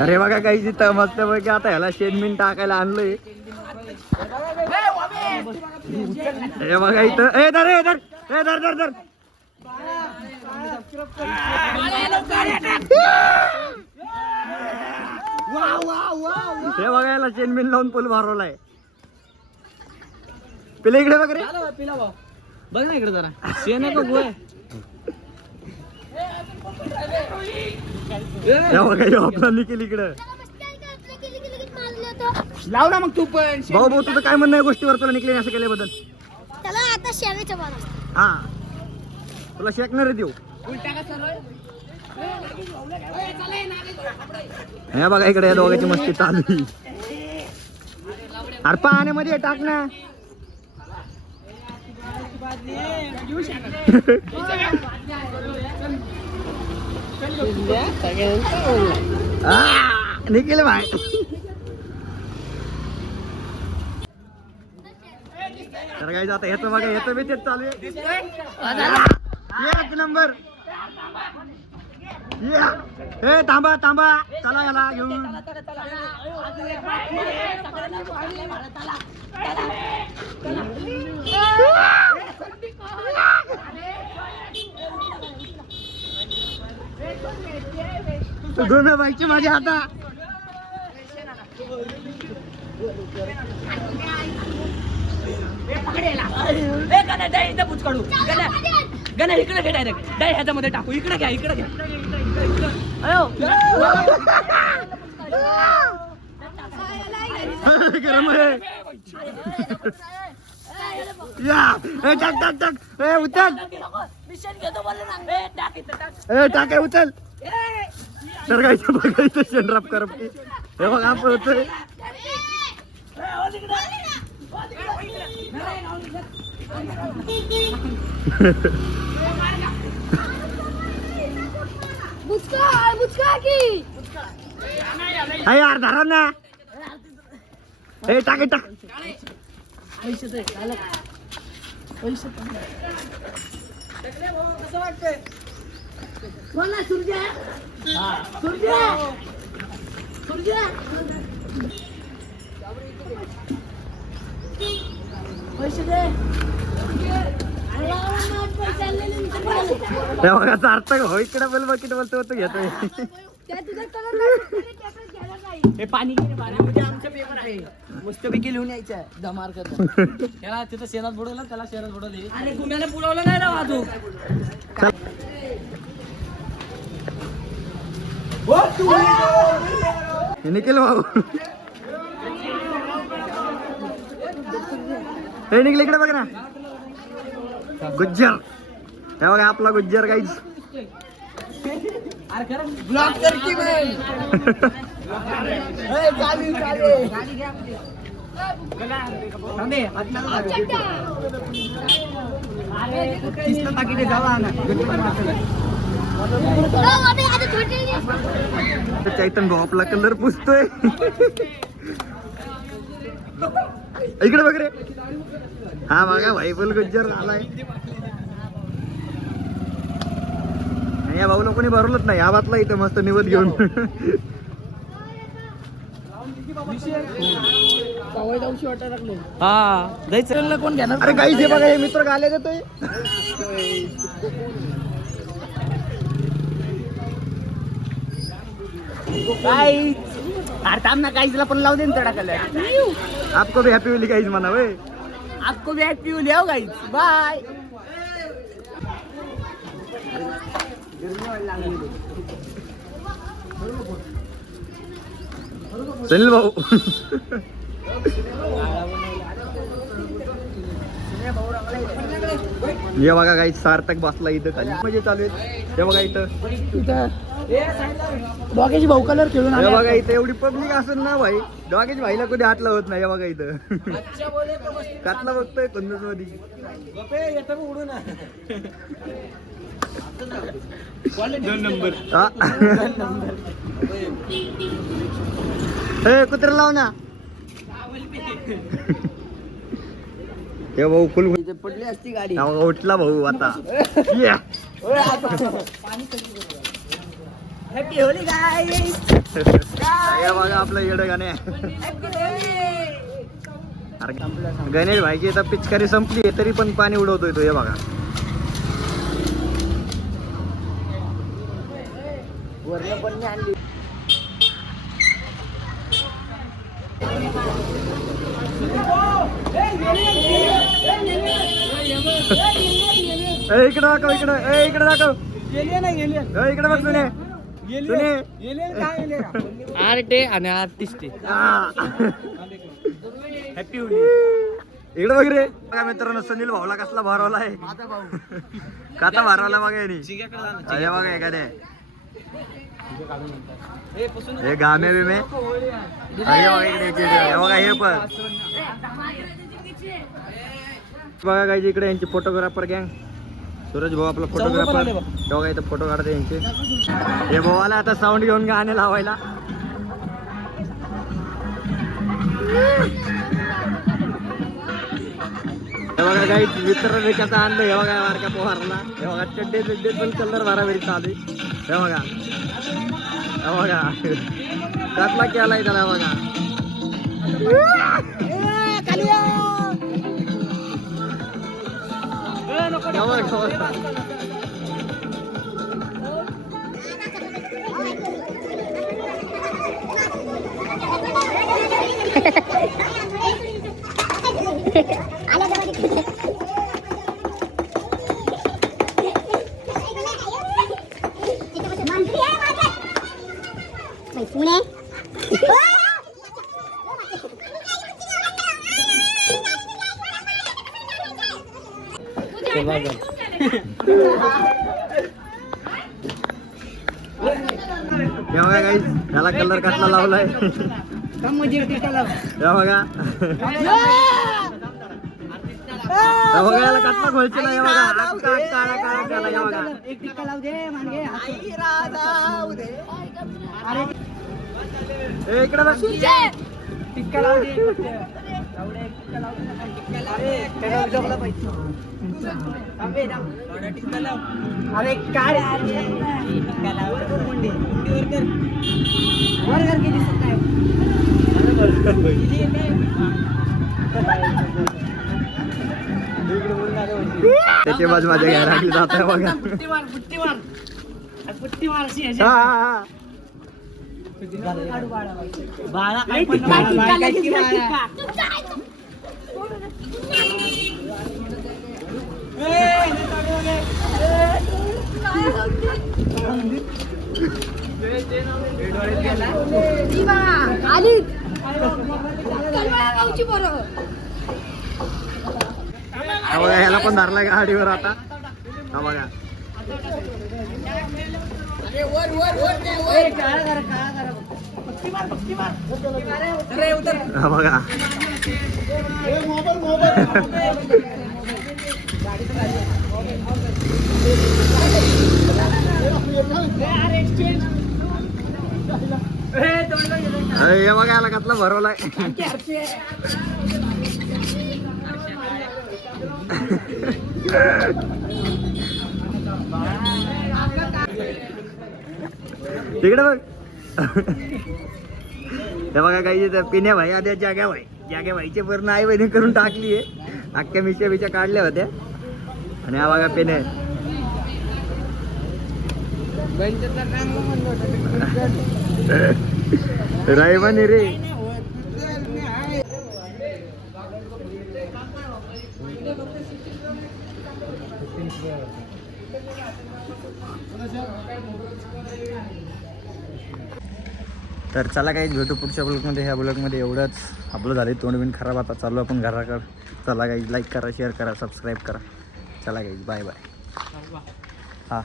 अरे बघा काही तिथं मस्त पैकी आता ह्याला शेणबिन टाकायला आणलंय. हे बघा इथं ए धर ए धर ए धर धर धर. हे बघा याला शेणबिन लावून पूल भरवलाय. पिला इकडे बघ रे. बघ ना इकडे जरा शेण आहे का गोय. हे बघा आपला निखिल इकडं. लाव ना मग तू पण. भाऊ भाऊ तुझं काय म्हणणं आहे गोष्टीवर तुला निखिल असं केल्याबद्दल? त्याला आता शेवेच्या बाण असतात. हा तुला शेकणार देऊ. हे बघा इकडे या दोघांची मस्ती चालू. अरे पाण्यामध्ये टाक ना. निखिल भाई तर काय जाता येतं बघा येतं बी तेच चालू आहे. एक नंबर. ए थांबा थांबा चला याला घेऊन. दोन बाईकची माझ्या हाता. गणा इकडे घे डायरेक्ट डाय ह्याच्यामध्ये टाकू. इकडे घ्या इकडे घ्या. गरम आहे. या टाक टाक टाक. ए उचल. ए टाक आहे उचल. तर काय बघायचं शेणराप करप की. हे बघ आपण होतोय. यार धरा ना. हे टाक टाक. सार्थक हो इकडे बोल बघ बोलतो होतो घेतोय. हे पाणी पाण्यामध्ये आमचं पेपर आहे. मस्तपैकी लिहून यायचं धमार करतो. त्याला तिथं शेणात बुडवलं त्याला शेणात बुडवले. आणि गुम्याने बुडवलं नाही राव अजून. निखिल भाऊ हे निखिल इकडे बघ ना. गुज्जर हे बघा आपला गुज्जर काहीच. ब्लॉक करती चैतन भाऊ आपला कलर पुसतोय. इकडे बघ रे. हा बघा भाई फुल गुज्जर झालाय. या भाऊला कोणी भरवलंच नाही. या बातला इथं मस्त निवत घेऊन. हा जायचं कोण घेणार. अरे गाईस हे बघा हे मित्र गाले देतोय. अरे थांब ना काहीच पण लावू दे ना तडा कलर. आपको भी हॅपी होली गाईस म्हणा वे. आपको भी हॅपी होली हो गाईस. बाय. सुनील भाऊ हे बघा काही सार्थक बसला इथं खाली म्हणजे चालू आहेत. हे बघा इथं डॉगेची भाऊ कलर खेळून. हे बघा इथं एवढी पब्लिक असेल ना भाई डॉगेज भाईला कधी हातला होत नाही. हे बघा इथं कातला बघतोय कंदूस मध्ये. दोन नंबर. हे कुत्र लाव ना. हे भाऊ फुल पडली असती गाडी. उठला भाऊ आता. हॅपी होली गाईस. हे बघा आपलं येडं गाणे अरे गणेश भाईची आता पिचकारी संपली तरी पण पाणी उडवतोय तो. हे बघा वरनं पण नाही आणली. इकडे दाखव इकडे दाखव इकडे बघ सुने आर्ट आणि आर्टिस्ट हॅपी होली. इकडे बघ रे बघा मित्रांनो सुनील भाऊला कसला भारवला आहे. काता भारवला बघा यांनी. अरे बघा एखाद्या हे गामे बिमे. अरे बघा इकडे हे बघा हे पण बघा काय इकडे यांची फोटोग्राफर गँग. सूरज भाऊ आपला फोटोग्राफर. बघा इथं फोटो काढते यांचे. हे भाऊ आला आता साऊंड घेऊन गाणे लावायला. हे बघा काही मित्र रेखाचा आणलं. हे बघा वारका पोहारला. हे बघा चड्डे बिड्डे पण कलर बराबरी चालू. हे बघा हे बघा त्यातला केलाय त्याला. बघा पुणे हे बघा काही त्याला कलर कसला लावलाय. हे बघा हे बघा याला कसला खोलचेला. हे बघा काळा काळा काळा. हे बघा एक टिक्का लावू दे मानगे. हे इकडे बघ. टिक्का लावू दे. अरे काय त्याच्या बाजू माझ्या घरात जात आहे बघा. पुट्टी मार अशी हा हा हा बाळा आली बघा ह्याला पण धरला गाडीवर आता. हा बघा हा बघा हे बघा याला कसला भरवलाय. तिकडे बघ. हे बघा काही पिण्या भाई आधी जाग्या भाईचे पूर्ण आई बहिणी करून टाकली आहे. अख्ख्या मिशा बिच्या काढल्या होत्या. आणि हा बघा पिण्या रायवानी रे. तर चला काही भेटू पुढच्या ब्लॉगमध्ये. ह्या ब्लॉगमध्ये एवढंच. आपलं झालं तोंड बिन खराब. आता चालू आपण घराकडं. चला काही लाईक करा, शेअर करा, सबस्क्राईब करा. चला काही बाय बाय. हां